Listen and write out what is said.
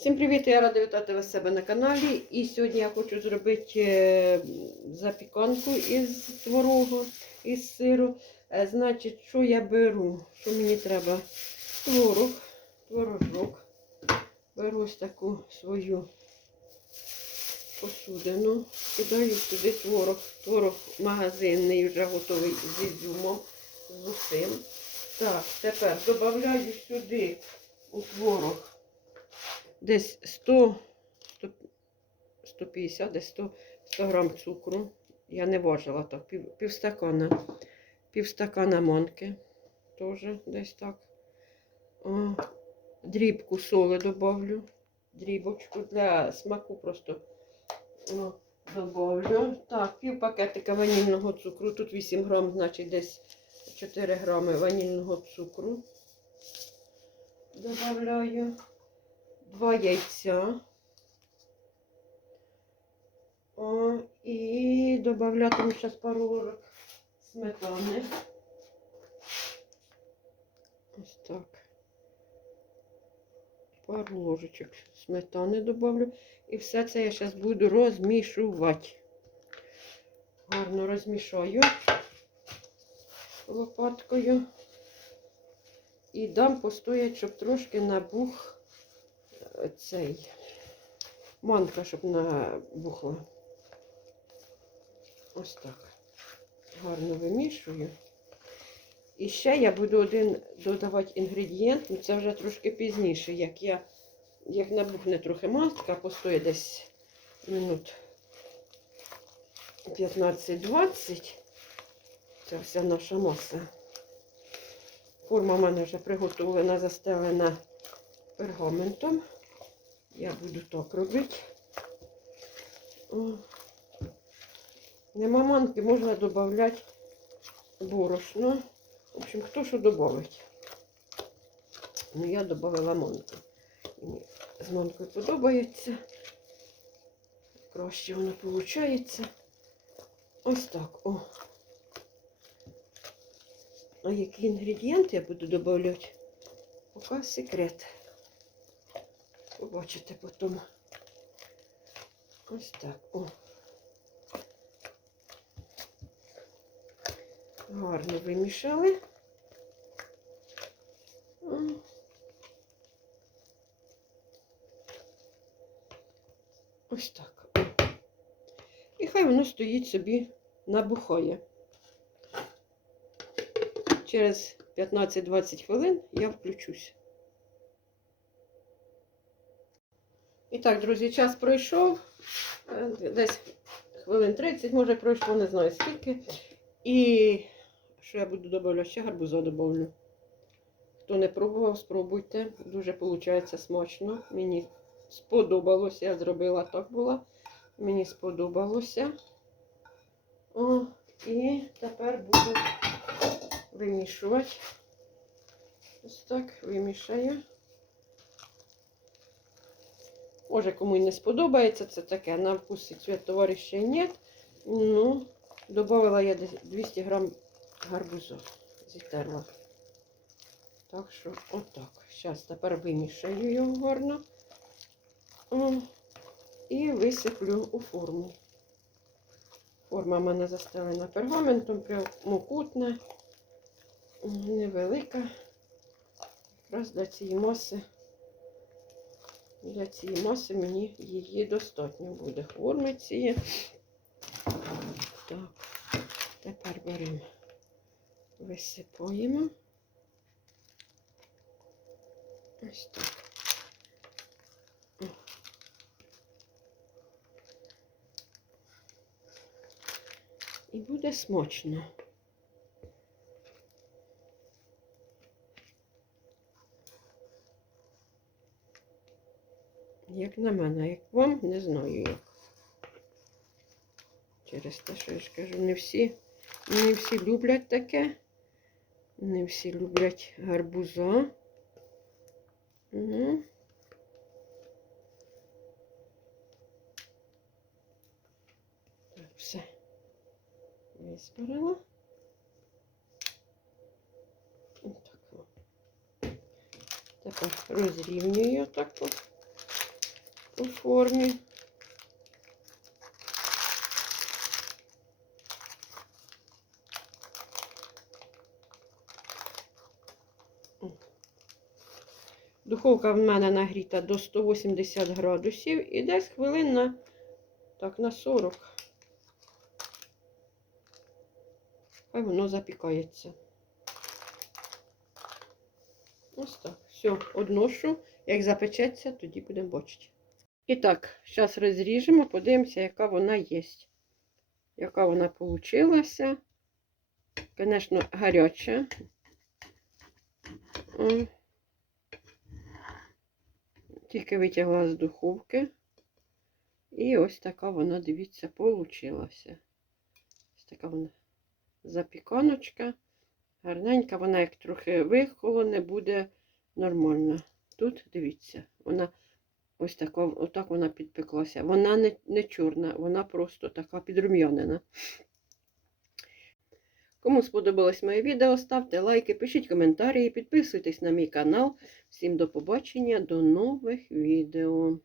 Всім привіт! Я рада вітати вас себе на каналі. І сьогодні я хочу зробити е, запіканку із творогу, із сиру. Е, Значить, що я беру? Що мені треба? Творог, творожок. Беру ось таку свою посудину, кидаю сюди творог. Творог магазинний, вже готовий з ізюмом, з усім. Так, тепер додаю сюди у творог десь 100, 100 150, десь 100, 100 грам цукру. Я не важила так, пів, пів стакана. Пів монки. Теж десь так. О, дрібку соли добавлю. Дрібочку для смаку просто о, добавлю. Так, пів пакетика ванільного цукру. Тут 8 грам, значить десь 4 грами ванільного цукру. Добавляю два яйця. О, і додаватиму зараз пару ложок сметани. Ось так. Пару ложечок сметани добавлю. І все це я зараз буду розмішувати. Гарно розмішаю лопаткою. І дам постоять, щоб трошки набух цей манка, щоб набухла. Ось так. Гарно вимішую. І ще я буду один додавати інгредієнт, ну це вже трошки пізніше, як я, як набухне трохи манка, постоїть десь минут 15-20. Це вся наша маса. Форма в мене вже приготовлена, застелена пергаментом. Я буду так робити. Нема манки, можна додати борошно. В общем, хто що додавить. Ну, я додала манку. Мені з манкою подобається. Краще воно виходить. Ось так. О. А які інгредієнти я буду додавати? Поки секрет. Побачите потім. Ось так. О. Гарно вимішали. Ось так. І хай воно стоїть собі набухає. Через 15-20 хвилин я включусь. І так, друзі, час пройшов. Е, Десь хвилин 30, може, пройшло, не знаю скільки. І що я буду додавати? Ще гарбуза додавлю. Хто не пробував, спробуйте. Дуже виходить смачно. Мені сподобалося. Я зробила так була. Мені сподобалося. О, і тепер буду вимішувати. Ось так вимішаю. Може, кому й не сподобається, це таке. На вкус і цвет товариша ні. Ну, додала я 200 грам гарбузу. Зітерла. Так що, отак. Зараз тепер вимішаю його гарно. І висиплю у форму. Форма в мене застелена пергаментом, прямокутна, невелика. Якраз для цієї маси, для цієї маси мені її достатньо буде. Форми цієї. Так, тепер беремо, висипаємо. Ось так. І буде смачно. Як на мене, як вам, не знаю як. Через те, що я ж кажу, не всі, не всі люблять таке. Не всі люблять гарбуза. Угу. Так, все. Виспарила. Отак. Тепер розрівнюю так. У формі. Духовка в мене нагріта до 180 градусів і десь хвилин на, так, на 40. Хай воно запікається. Ось так. Все, одношу. Як запечеться, тоді будемо бачити. І так, зараз розріжемо, подивимося, яка вона є. Яка вона получилася. Звісно, гаряча. Тільки витягла з духовки. І ось така вона, дивіться, получилася. Ось така вона запіканочка. Гарненька, вона як трохи вихолоне, буде нормально. Тут, дивіться, вона ось така, отак вона підпеклася. Вона не, не чорна, вона просто така підрум'янена. Кому сподобалось моє відео, ставте лайки, пишіть коментарі, підписуйтесь на мій канал. Всім до побачення, до нових відео.